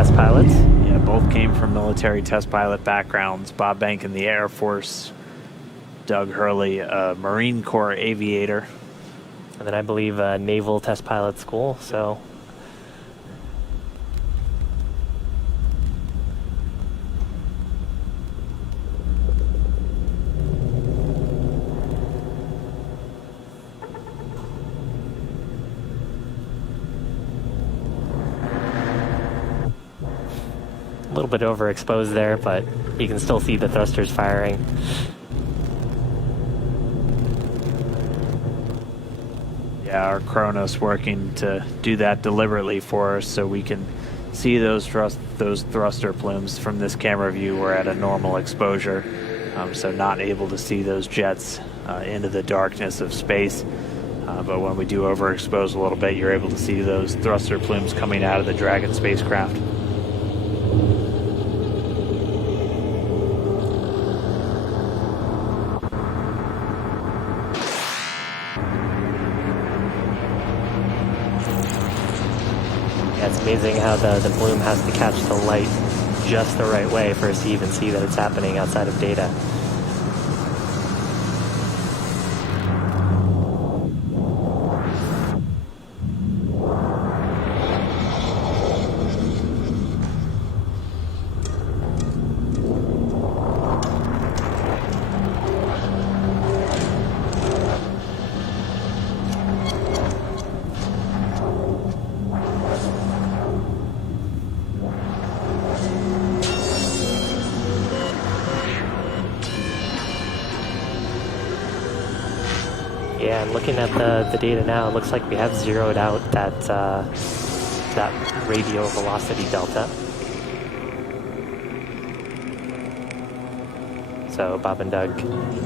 test pilots. Yeah, both came from military test pilot backgrounds. Bob Behnken, the Air Force. Doug Hurley, a Marine Corps aviator. And then I believe a Naval Test Pilot School, so... A little bit overexposed there, but you can still see the thrusters firing. Yeah, our Kronos working to do that deliberately for us so we can see those thruster plumes from this camera view. We're at a normal exposure, so not able to see those jets into the darkness of space. But when we do overexpose a little bit, you're able to see those thruster plumes coming out of the Dragon spacecraft. Yeah, it's amazing how the plume has to catch the light just the right way for us to even see that it's happening outside of data. Yeah, and looking at the data now, it looks like we have zeroed out that radial velocity delta. So Bob and Doug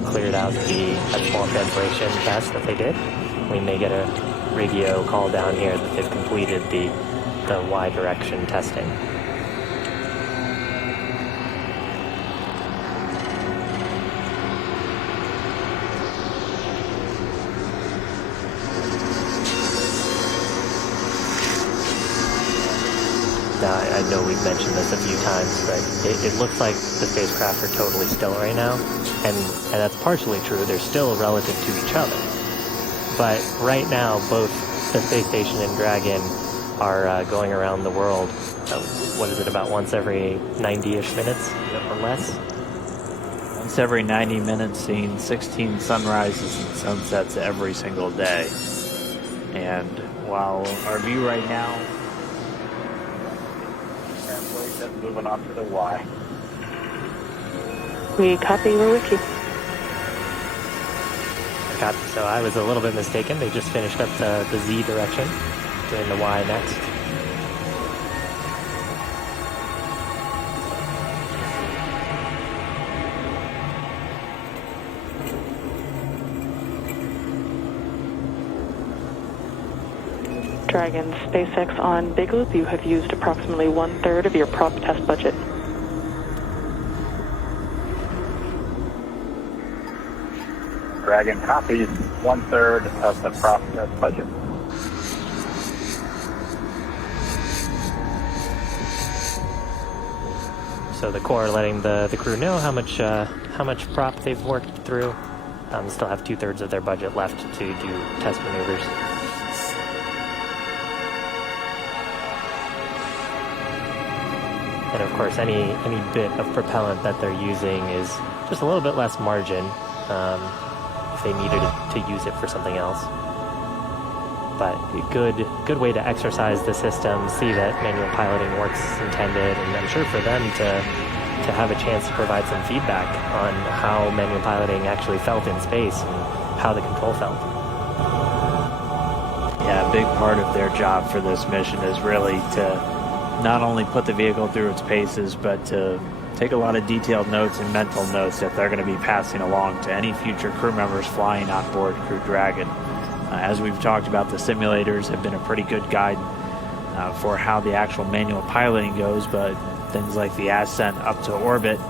cleared out the small translation test that they did. We may get a radio call down here that they've completed the Y direction testing. Now, I know we've mentioned this a few times, but it looks like the spacecraft are totally still right now, and that's partially true. They're still relative to each other. But right now, both the space station and Dragon are going around the world, what is it, about once every 90-ish minutes or less? Once every 90 minutes, seeing 16 sunrises and sunsets every single day. And while our view right now, moving on to the Y. We copy, we're with you. So I was a little bit mistaken. They just finished up the Z direction, doing the Y next. Dragon, SpaceX on Big Loop, you have used approximately 1/3 of your prop test budget. Dragon copies 1/3 of the prop test budget. So the Corps letting the crew know how much prop they've worked through. Still have 2/3 of their budget left to do test maneuvers. And of course, any bit of propellant that they're using is just a little bit less margin if they needed to use it for something else. But a good way to exercise the system, see that manual piloting works as intended, and I'm sure for them to have a chance to provide some feedback on how manual piloting actually felt in space and how the control felt. Yeah, a big part of their job for this mission is really to not only put the vehicle through its paces, but to take a lot of detailed notes and mental notes that they're going to be passing along to any future crew members flying on board Crew Dragon. As we've talked about, the simulators have been a pretty good guide for how the actual manual piloting goes, but things like the ascent up to orbit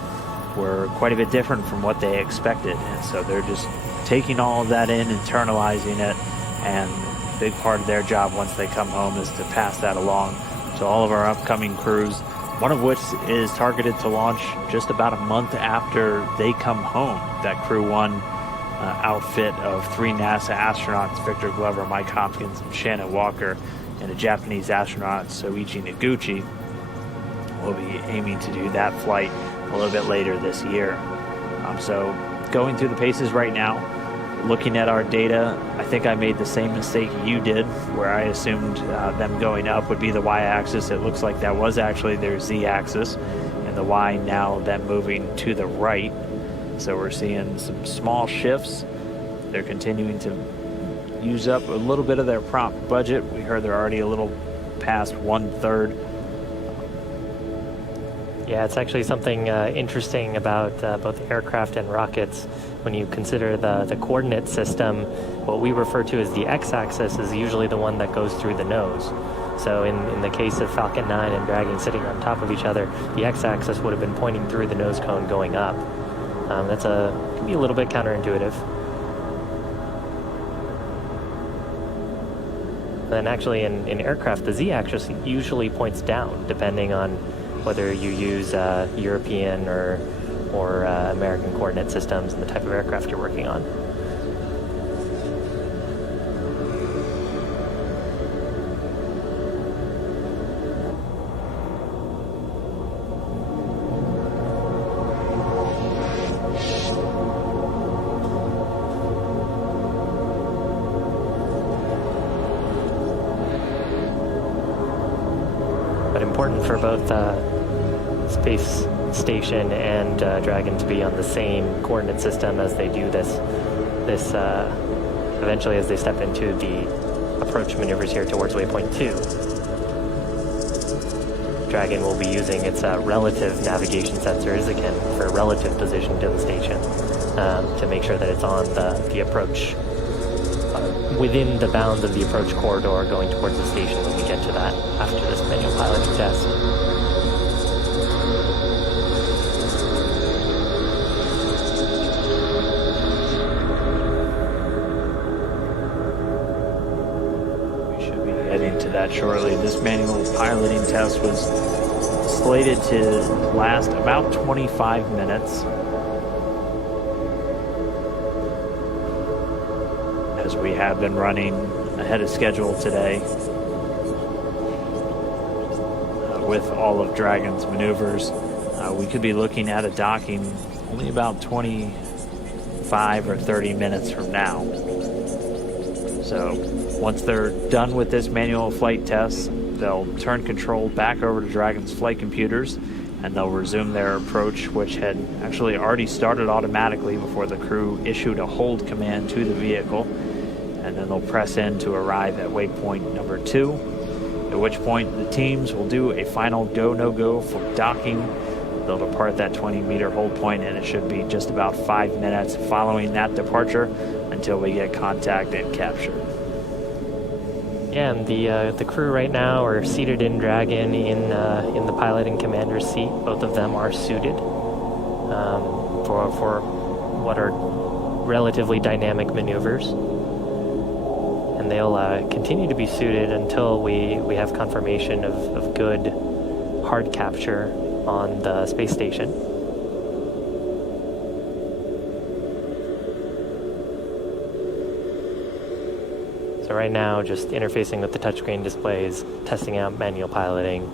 were quite a bit different from what they expected, and so they're just taking all of that in, internalizing it, and a big part of their job once they come home is to pass that along to all of our upcoming crews one of which is targeted to launch just about a month after they come home. That Crew 1 outfit of 3 NASA astronauts, Victor Glover, Mike Hopkins, and Shannon Walker, and a Japanese astronaut, Soichi Noguchi, will be aiming to do that flight a little bit later this year. So going through the paces right now, looking at our data, I think I made the same mistake you did, where I assumed them going up would be the y-axis. It looks like that was actually their z-axis, and the y now them moving to the right. So we're seeing some small shifts. They're continuing to use up a little bit of their prop budget. We heard they're already a little past 1/3. Yeah, it's actually something interesting about both aircraft and rockets. When you consider the coordinate system, what we refer to as the x-axis is usually the one that goes through the nose. So in the case of Falcon 9 and Dragon sitting on top of each other, the x-axis would have been pointing through the nose cone going up. Can be a little bit counterintuitive. Then actually in aircraft, the z-axis usually points down, depending on whether you use European or American coordinate systems and the type of aircraft you're working on. But important for both Space Station and Dragon to be on the same coordinate system as they do this eventually as they step into the approach maneuvers here towards waypoint 2. Dragon will be using its relative navigation sensors, again, for relative position to the station, to make sure that it's on the approach, within the bounds of the approach corridor going towards the station when we get to that after this manual piloting test. That shortly. This manual piloting test was slated to last about 25 minutes, as we have been running ahead of schedule today with all of Dragon's maneuvers. We could be looking at a docking only about 25 or 30 minutes from now. So once they're done with this manual flight test, they'll turn control back over to Dragon's flight computers, and they'll resume their approach, which had actually already started automatically before the crew issued a hold command to the vehicle. And then they'll press in to arrive at waypoint number 2, at which point the teams will do a final go, no-go for docking. They'll depart that 20-meter hold point, and it should be just about 5 minutes following that departure until we get contact and capture. Yeah, and the crew right now are seated in Dragon in the pilot and commander's seat. Both of them are suited for what are relatively dynamic maneuvers, and they'll continue to be suited until we have confirmation of good hard capture on the space station. So right now, just interfacing with the touchscreen displays, testing out manual piloting.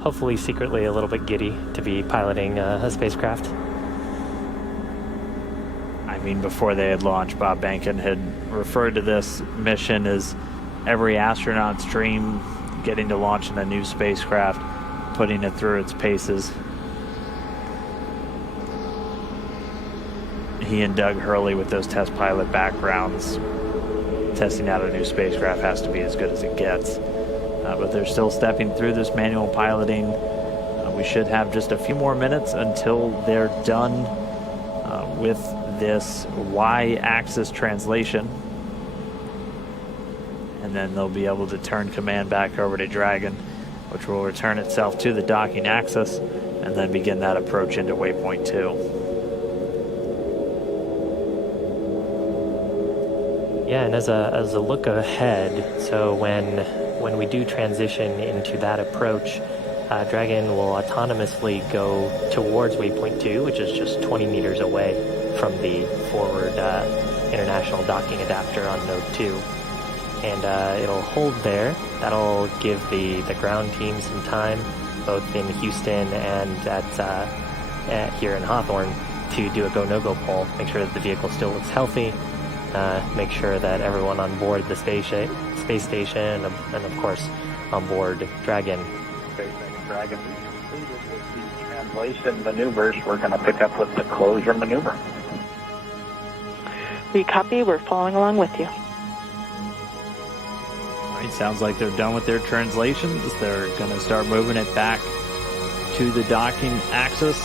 Hopefully secretly a little bit giddy to be piloting a spacecraft. I mean, before they had launched, Bob Behnken had referred to this mission as every astronaut's dream, getting to launch in a new spacecraft, putting it through its paces. He and Doug Hurley, with those test pilot backgrounds, testing out a new spacecraft has to be as good as it gets. But they're still stepping through this manual piloting. We should have just a few more minutes until they're done with this y-axis translation. And then they'll be able to turn command back over to Dragon, which will return itself to the docking axis, and then begin that approach into waypoint 2. Yeah, and as a look ahead, so when we do transition into that approach, Dragon will autonomously go towards waypoint 2, which is just 20 meters away from the forward international docking adapter on node 2. And it'll hold there. That'll give the ground team some time, both in Houston and at here in Hawthorne, to do a go-no-go poll, make sure that the vehicle still looks healthy, make sure that everyone on board the space station and of course on board Dragon. SpaceX Dragon completed with the translation maneuvers. We're going to pick up with the closure maneuver. We copy. We're following along with you. All right, sounds like they're done with their translations. They're going to start moving it back to the docking axis,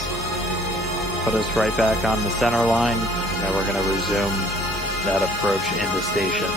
put us right back on the center line, and then we're going to resume that approach into station.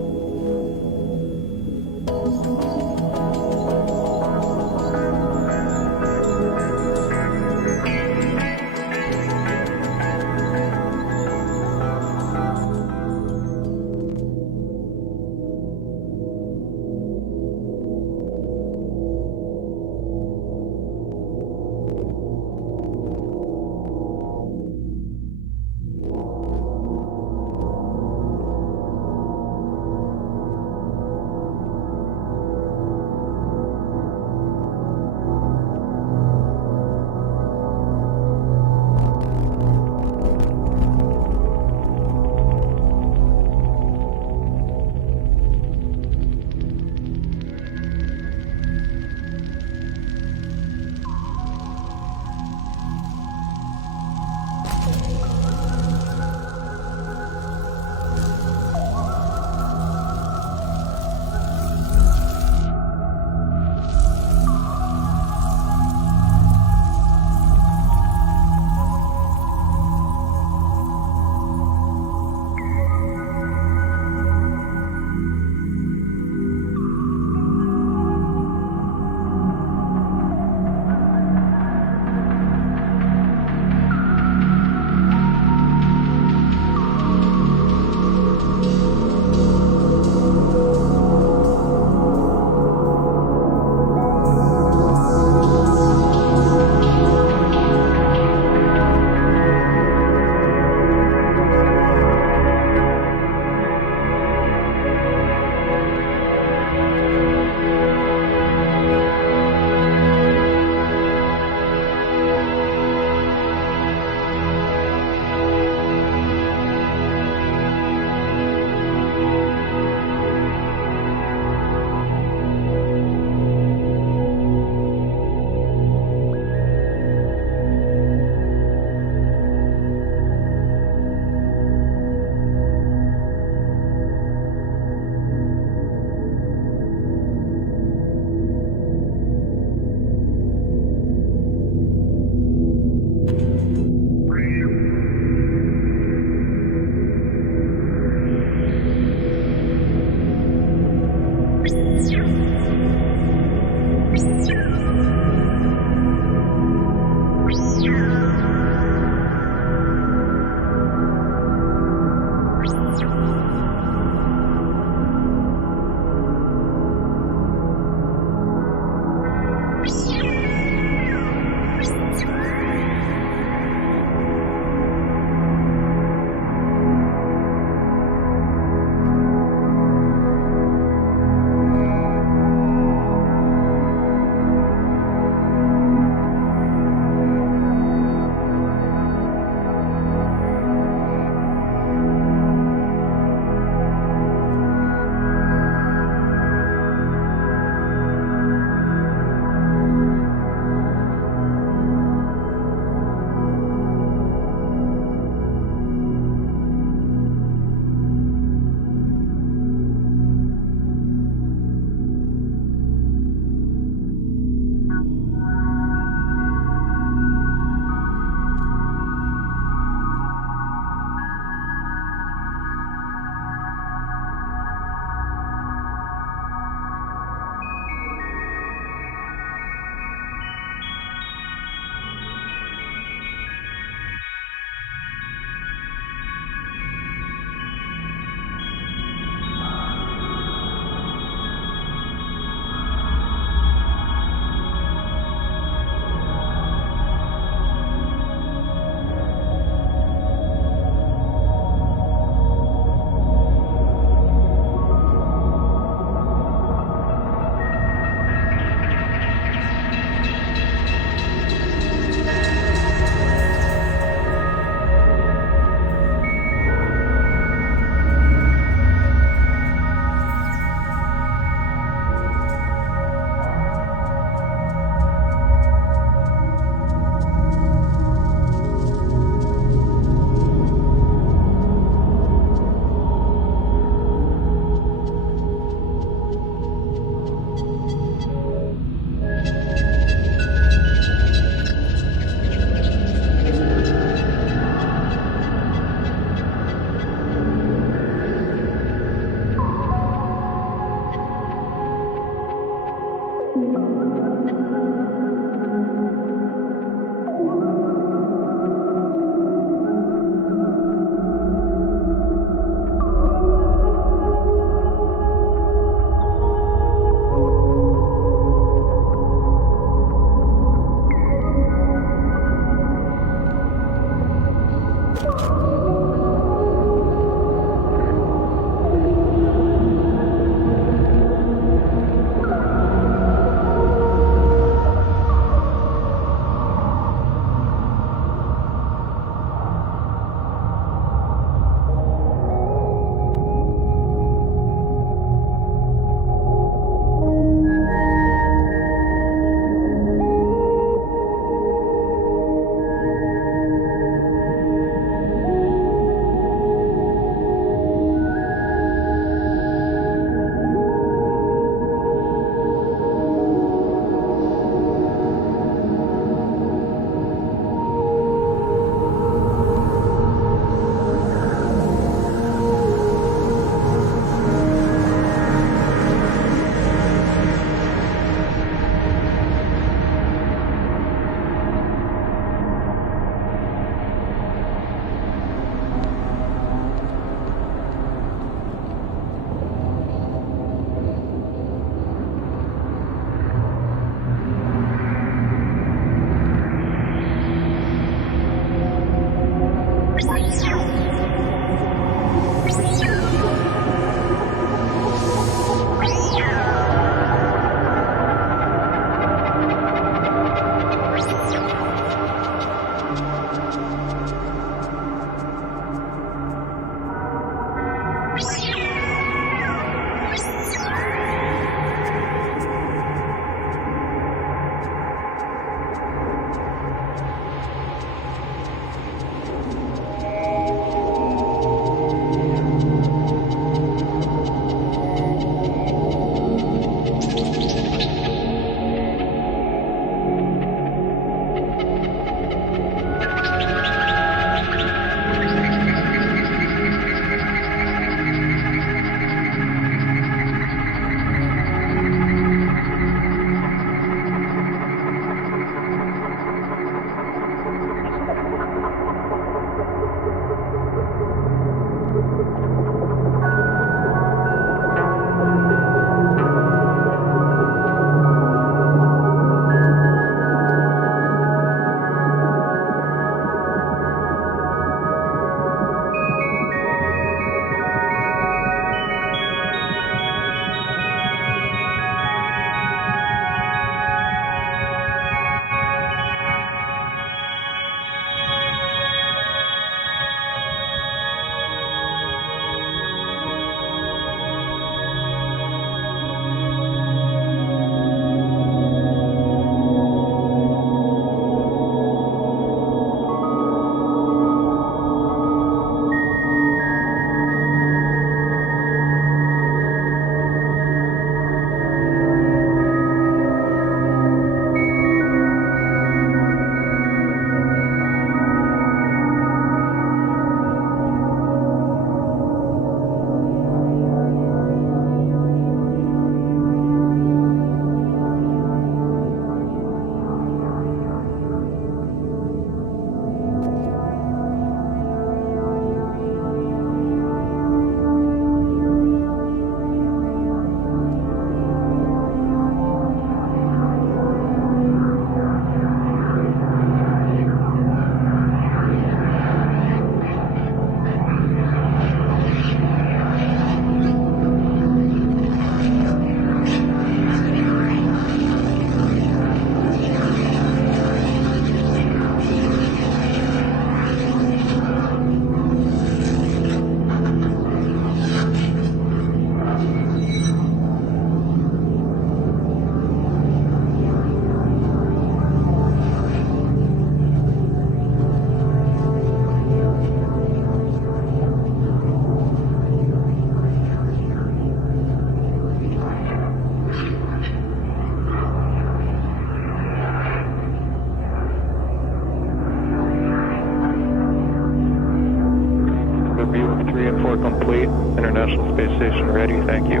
Review of 3 and 4 complete. International Space Station ready. Thank you.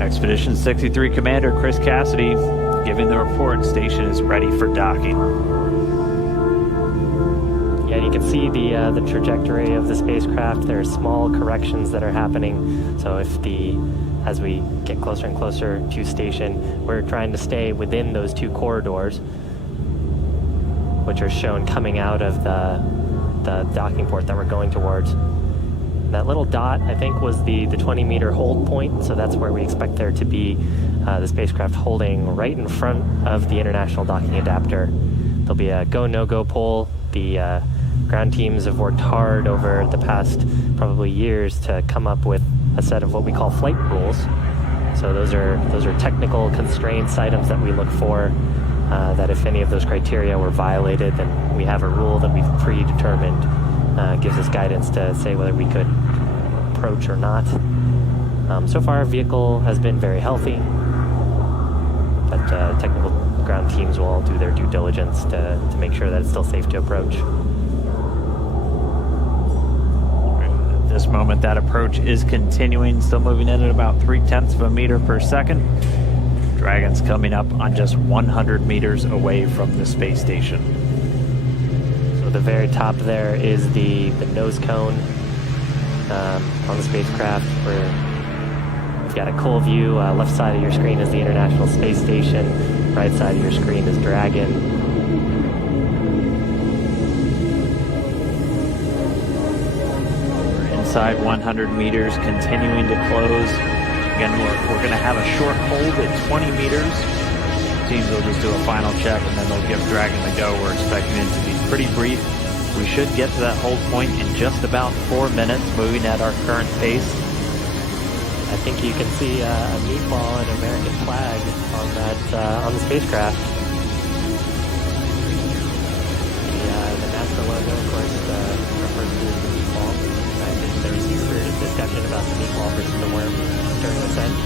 Expedition 63 Commander Chris Cassidy giving the report. Station is ready for docking. Yeah, you can see the trajectory of the spacecraft. There are small corrections that are happening. So as we get closer and closer to station, we're trying to stay within those two corridors, which are shown coming out of the docking port that we're going towards. That little dot, I think, was the 20-meter hold point, so that's where we expect there to be the spacecraft holding right in front of the International Docking Adapter. There'll be a go, no-go pole. The ground teams have worked hard over the past probably years to come up with a set of what we call flight rules. So those are technical constraints, items that we look for, that if any of those criteria were violated, then we have a rule that we've predetermined, gives us guidance to say whether we could approach or not. So far, our vehicle has been very healthy, but technical ground teams will all do their due diligence to make sure that it's still safe to approach. At this moment, that approach is continuing, still moving in at about 0.3 of a meter per second. Dragon's coming up on just 100 meters away from the space station. So the very top there is the nose cone on the spacecraft, where you've got a cool view. Left side of your screen is the International Space Station. Right side of your screen is Dragon. We're inside 100 meters, continuing to close. Again, we're going to have a short hold at 20 meters. Teams will just do a final check, and then they'll give Dragon the go. We're expecting it to be pretty brief. We should get to that hold point in just about 4 minutes, moving at our current pace. I think you can see a meatball and American flag on the spacecraft. The NASA logo, of course, refers to the meatball. I think there was some spirited discussion about the meatball versus the worm during ascent.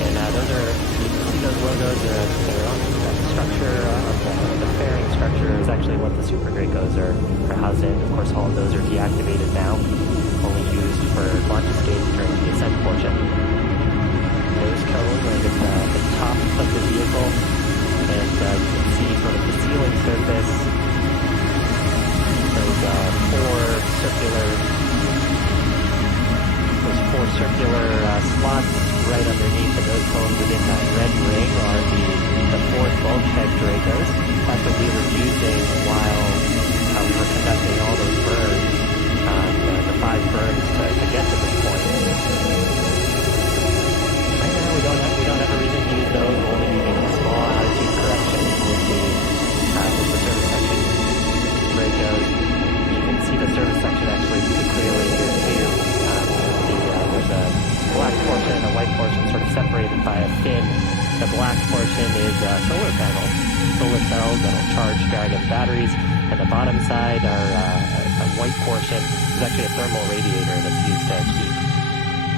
And those are, you can see those logos, they're on the structure of the fairing structure is actually what the Super Dracos are housed in. Of course, all of those are deactivated now, only used for launch escape during the ascent portion. Nose cone right at the top of the vehicle, and you can see sort of the ceiling surface. Those four circular slots right underneath the nose cone within that red ring are the fourth bulkhead Dracos. That's what we were using while we were conducting all those burns, the 5 burns to get to this point. Right now we don't have a reason to use those. We're only using a small attitude correction with the service section Dracos. You can see the service section actually pretty clearly here too. There's a black portion and a white portion sort of separated by a fin. The black portion is solar panels, solar cells that'll charge Dragon batteries, and the bottom side are a white portion. It's actually a thermal radiator that's used to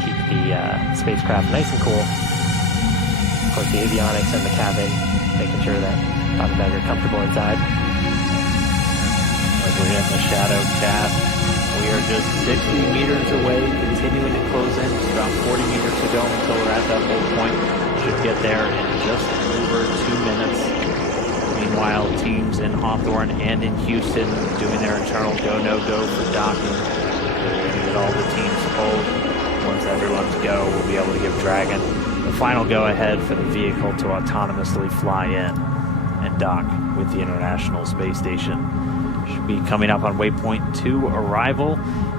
keep the spacecraft nice and cool. Of course, the avionics and the cabin, making sure that Bob and Doug are comfortable inside. As we're in the shadow cast, we are just 60 meters away, continuing to close in. Just about 40 meters to go until we're at that hold point. Should get there in just over 2 minutes. Meanwhile, teams in Hawthorne and in Houston doing their internal go-no-go for docking. We're going to get all the teams pulled. Once everyone's go, we'll be able to give Dragon the final go-ahead for the vehicle to autonomously fly in and dock with the International Space Station. Should be coming up on waypoint 2 arrival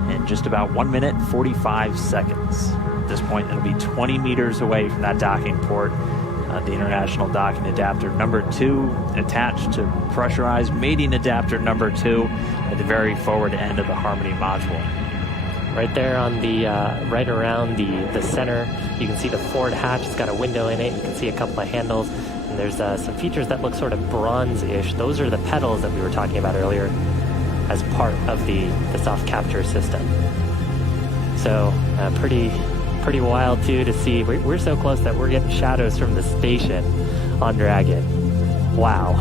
in just about 1 minute, 45 seconds. At this point, it'll be 20 meters away from that docking port. The International Docking Adapter number 2 attached to pressurized mating adapter number 2 at the very forward end of the Harmony module. Right there on the, right around the center, you can see the forward hatch. It's got a window in it. You can see a couple of handles. And there's some features that look sort of bronze-ish. Those are the pedals that we were talking about earlier as part of the soft capture system. So pretty wild too to see. We're so close that we're getting shadows from the station on Dragon. Wow.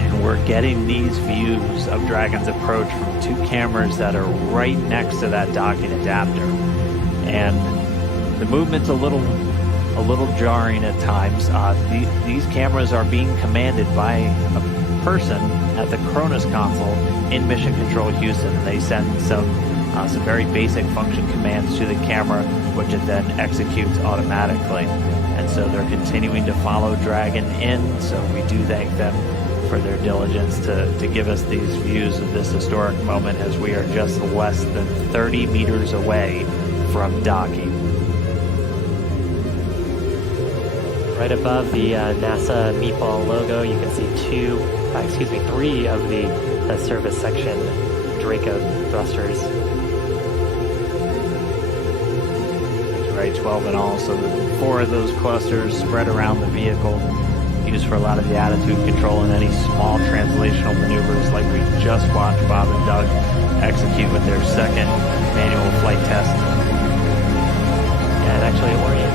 And we're getting these views of Dragon's approach from 2 cameras that are right next to that docking adapter. and the movement's a little jarring at times. These cameras are being commanded by a person at the Cronus console in Mission Control Houston, and they send some very basic function commands to the camera, which it then executes automatically. And so they're continuing to follow Dragon in, so we do thank them for their diligence to give us these views of this historic moment as we are just less than 30 meters away from docking. Right above the NASA meatball logo, you can see three of the service section Draco thrusters. That's right, 12 in all, so the 4 of those clusters spread around the vehicle, used for a lot of the attitude control and any small translational maneuvers like we just watched Bob and Doug execute with their second manual flight test. Yeah, and actually oriented.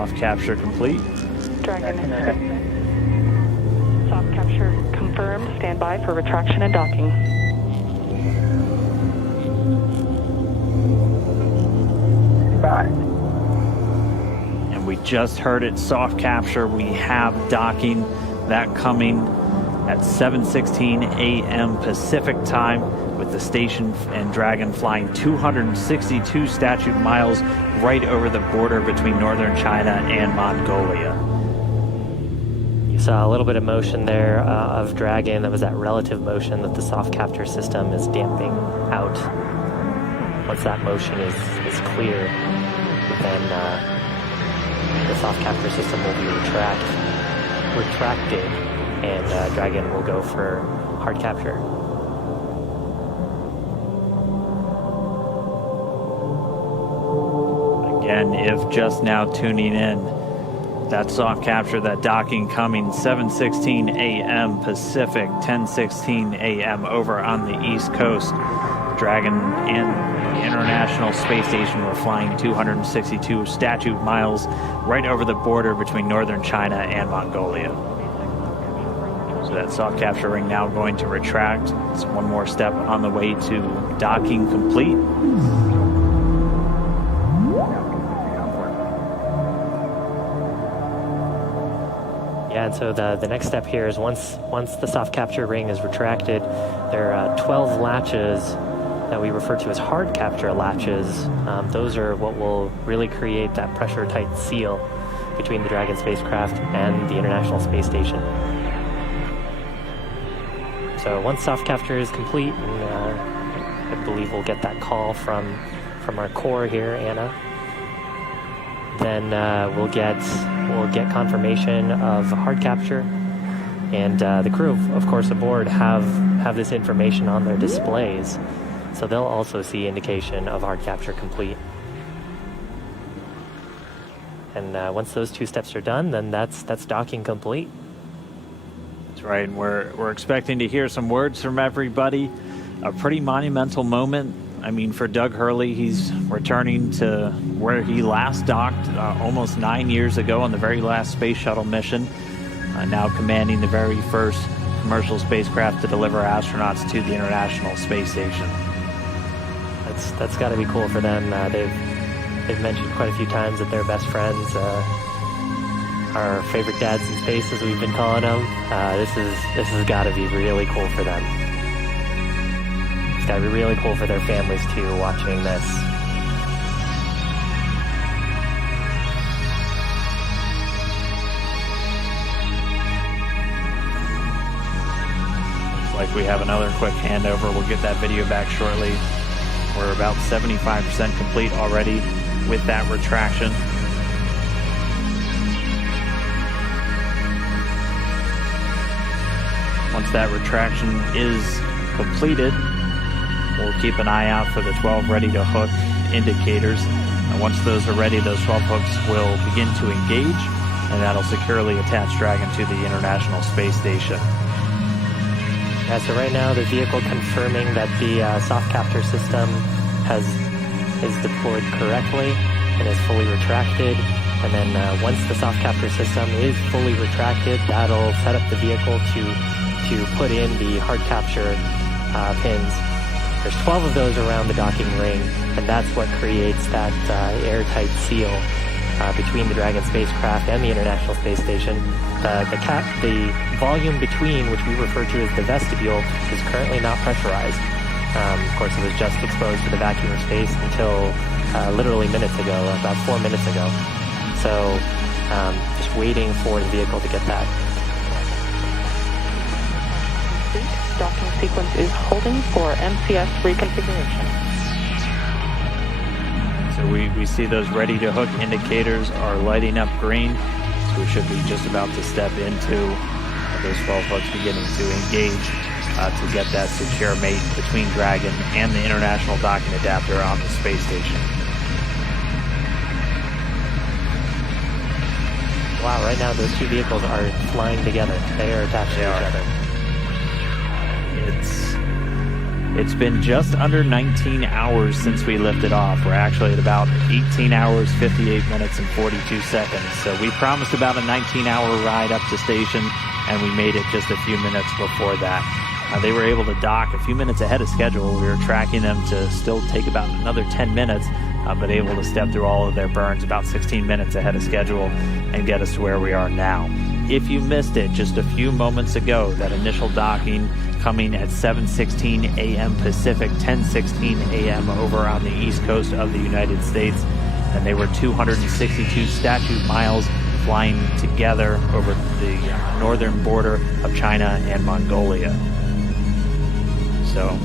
Soft capture complete. Dragon. Soft capture confirmed. Stand by for retraction and docking. Bye. And we just heard it, soft capture. We have docking, that coming at 7:16 a.m. Pacific time, with the station and Dragon flying 262 statute miles right over the border between northern China and Mongolia. You saw a little bit of motion there of Dragon. That was that relative motion that the soft capture system is damping out. Once that motion is clear, then the soft capture system will be retracted, and Dragon will go for hard capture. Again, if just now tuning in, that soft capture, that docking coming 7:16 a.m. Pacific, 10:16 a.m. over on the East Coast. Dragon and the International Space Station were flying 262 statute miles right over the border between northern China and Mongolia. So that soft capture ring now going to retract. It's one more step on the way to docking complete. Yeah, and so the next step here is once the soft capture ring is retracted, there are 12 latches that we refer to as hard capture latches. Those are what will really create that pressure-tight seal between the Dragon spacecraft and the International Space Station. So once soft capture is complete, and I believe we'll get that call from our core here, Anna, then we'll get confirmation of hard capture, and the crew, of course, aboard have this information on their displays. So they'll also see indication of hard capture complete. And once those two steps are done, then that's docking complete. That's right, and we're expecting to hear some words from everybody. A pretty monumental moment. I mean, for Doug Hurley, he's returning to where he last docked almost 9 years ago on the very last Space Shuttle mission, now commanding the very first commercial spacecraft to deliver astronauts to the International Space Station. That's got to be cool for them. They've mentioned quite a few times that they're best friends, our favorite dads in space, as we've been calling them. This has got to be really cool for them. It's got to be really cool for their families too, watching this. Looks like we have another quick handover. We'll get that video back shortly. We're about 75% complete already with that retraction. Once that retraction is completed, we'll keep an eye out for the 12 ready-to-hook indicators. And once those are ready, those 12 hooks will begin to engage, and that'll securely attach Dragon to the International Space Station. Yeah, so right now the vehicle confirming that the soft capture system is deployed correctly and is fully retracted. And then once the soft capture system is fully retracted, that'll set up the vehicle to put in the hard capture pins. There's 12 of those around the docking ring, and that's what creates that airtight seal between the Dragon spacecraft and the International Space Station. The volume between, which we refer to as the vestibule, is currently not pressurized. Of course, it was just exposed to the vacuum of space until literally minutes ago, about 4 minutes ago. So just waiting for the vehicle to get that. Docking sequence is holding for MCS reconfiguration. So we see those ready-to-hook indicators are lighting up green. So we should be just about to step into those 12 hooks beginning to engage to get that secure mate between Dragon and the International Docking Adapter on the space station. Wow, right now those two vehicles are flying together. They are attached to each other. It's been just under 19 hours since we lifted off. We're actually at about 18 hours, 58 minutes, and 42 seconds. So we promised about a 19-hour ride up to station, and we made it just a few minutes before that. They were able to dock a few minutes ahead of schedule. We were tracking them to still take about another 10 minutes, but able to step through all of their burns about 16 minutes ahead of schedule and get us to where we are now. If you missed it just a few moments ago, that initial docking coming at 7:16 a.m. Pacific, 10:16 a.m. over on the east coast of the United States, and they were 262 statute miles flying together over the northern border of China and Mongolia. So,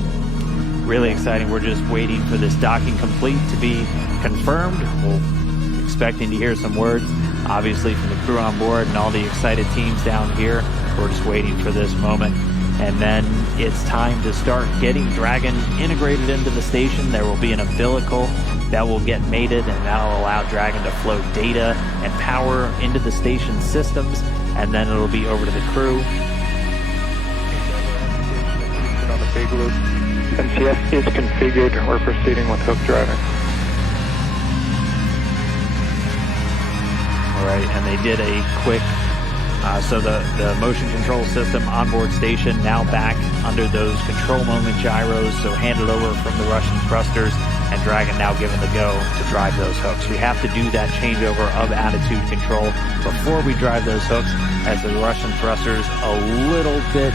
really exciting. We're just waiting for this docking complete to be confirmed. We're expecting to hear some words, obviously, from the crew on board and all the excited teams down here. We're just waiting for this moment. And then it's time to start getting Dragon integrated into the station. There will be an umbilical that will get mated, and that will allow Dragon to flow data and power into the station systems, and then it'll be over to the crew. On the big loop. NCF is configured. We're proceeding with hook driving. All right, and they did a quick, so the motion control system onboard station now back under those control moment gyros, so handed over from the Russian thrusters, and Dragon now given the go to drive those hooks. We have to do that changeover of attitude control before we drive those hooks, as the Russian thrusters a little bit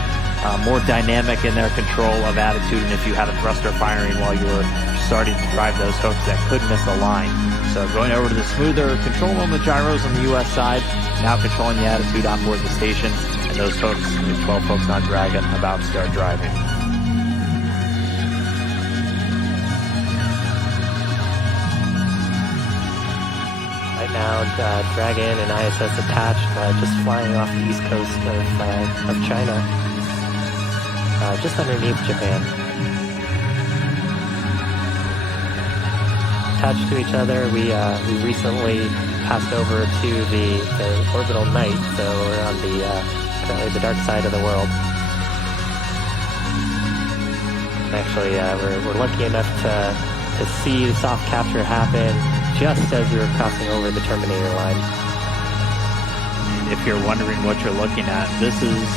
more dynamic in their control of attitude, and if you had a thruster firing while you were starting to drive those hooks, that could miss a line. So going over to the smoother control moment gyros on the U.S. side, now controlling the attitude on board the station, and those hooks, the 12 hooks on Dragon, about to start driving. Right now, Dragon and ISS attached, just flying off the east coast of China. Just underneath Japan. Attached to each other, we recently passed over to the orbital night, so we're on currently the dark side of the world. And actually, we're lucky enough to see the soft capture happen just as we were crossing over the Terminator line. If you're wondering what you're looking at, this is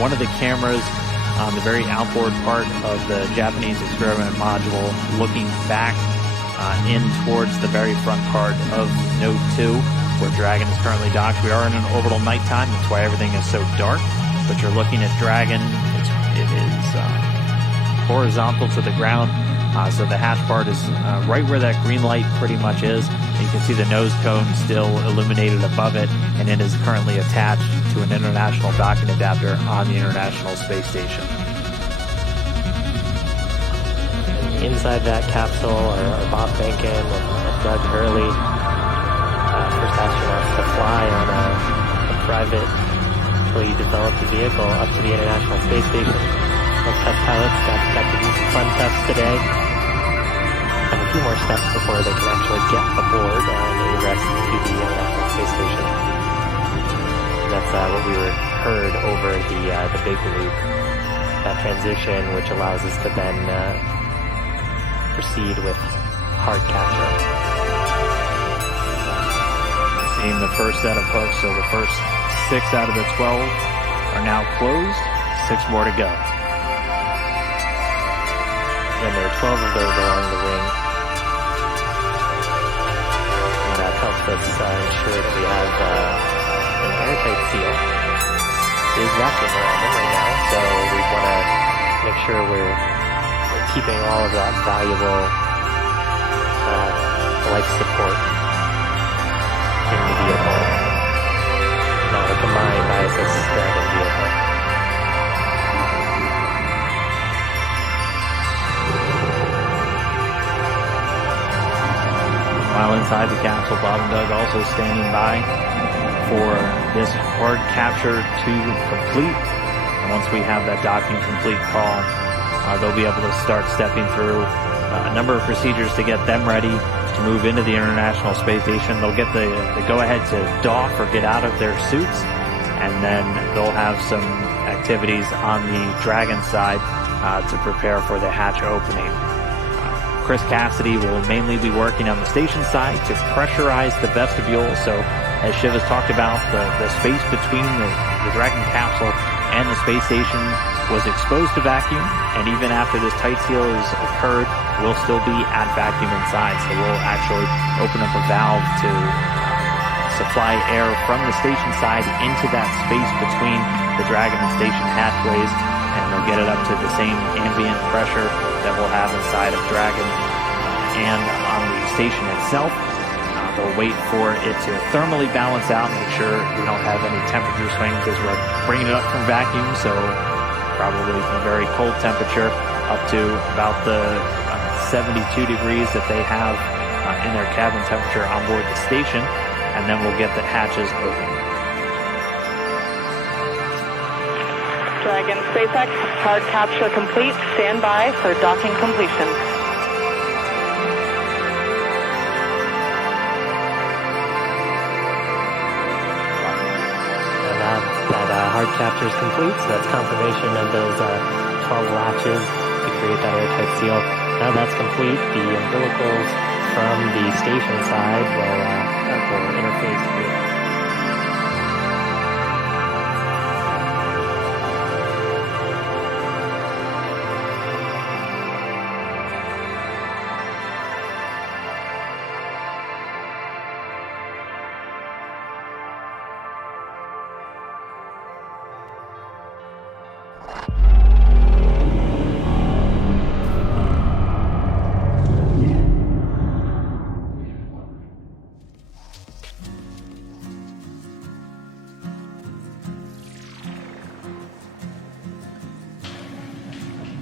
one of the cameras on the very outboard part of the Japanese experiment module, looking back in towards the very front part of Node 2, where Dragon is currently docked. We are in an orbital nighttime, that's why everything is so dark, but you're looking at Dragon. It is horizontal to the ground, so the hatch part is right where that green light pretty much is. You can see the nose cone still illuminated above it, and it is currently attached to an international docking adapter on the International Space Station. And inside that capsule are Bob Behnken and Doug Hurley, first astronauts to fly on a privately developed vehicle up to the International Space Station. Those test pilots got to do some fun tests today. And a few more steps before they can actually get aboard and ingress to the International Space Station. That's what we heard over the big loop, that transition, which allows us to then proceed with hard capture. Seeing the first set of hooks, so the first 6 out of the 12 are now closed, 6 more to go. And there are 12 of those along the wing. And that helps us ensure that we have an airtight seal. It is vacuum around them right now, so we want to make sure we're keeping all of that valuable life support in the vehicle. Now the combined ISS Dragon vehicle. While inside the capsule, Bob and Doug also standing by for this hard capture to complete. And once we have that docking complete call, they'll be able to start stepping through a number of procedures to get them ready to move into the International Space Station. They'll get the go-ahead to dock or get out of their suits, and then they'll have some activities on the Dragon side to prepare for the hatch opening. Chris Cassidy will mainly be working on the station side to pressurize the vestibule. So, as Shiv has talked about, the space between the Dragon capsule and the space station was exposed to vacuum, and even after this tight seal has occurred, we'll still be at vacuum inside. So we'll actually open up a valve to supply air from the station side into that space between the Dragon and station hatchways, and they'll get it up to the same ambient pressure that we'll have inside of Dragon and on the station itself. They'll wait for it to thermally balance out, make sure we don't have any temperature swings as we're bringing it up from vacuum, so probably from a very cold temperature up to about the 72 degrees that they have in their cabin temperature on board the station, and then we'll get the hatches open. Dragon SpaceX, hard capture complete. Stand by for docking completion. That hard capture is complete, so that's confirmation of those 12 latches to create that airtight seal. Now that's complete, the umbilicals from the station side will interface with.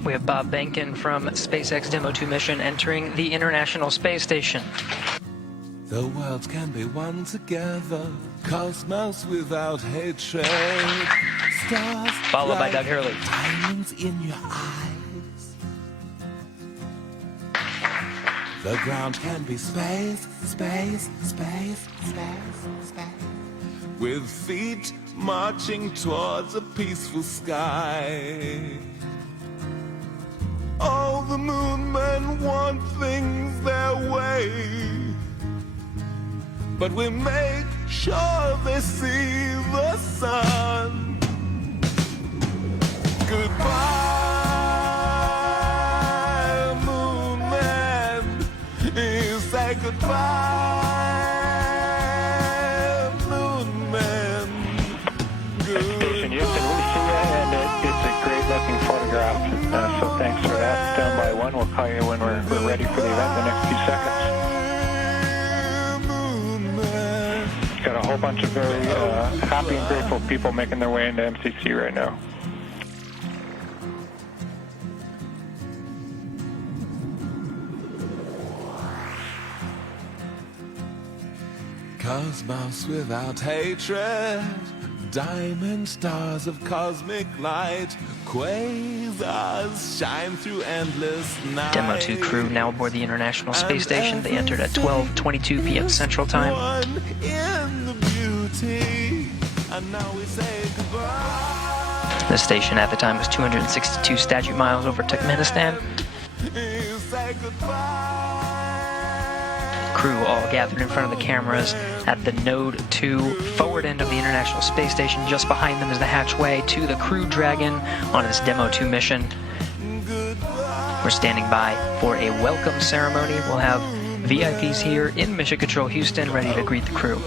We have Bob Behnken from SpaceX Demo 2 mission entering the International Space Station. The world can be one together, cosmos without hatred. Stars Followed by Doug Hurley. Diamonds in your eyes. The ground can be space, space, space, space, space. With feet marching towards a peaceful sky. All the Moonmen want things their way, but we make sure they see the sun. Goodbye, Moonman. You say goodbye, Moonman. Station Houston, we see you, and it's a great looking photograph. So thanks for that. Stand by one. We'll call you when we're ready for the event in the next few seconds. Got a whole bunch of very happy and grateful people making their way into MCC right now. Cosmos without hatred. Diamond stars of cosmic light, quasars shine through endless night. Demo 2 crew now aboard the International Space Station. They entered at 12:22 p.m. Central Time. In the beauty, and now we say goodbye. The station at the time was 262 statute miles over Turkmenistan. You say goodbye. Crew all gathered in front of the cameras at the Node 2 forward end of the International Space Station. Just behind them is the hatchway to the Crew Dragon on its Demo 2 mission. We're standing by for a welcome ceremony. We'll have VIPs here in Mission Control Houston ready to greet the crew.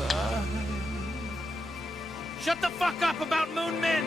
Shut the fuck up about Moonman!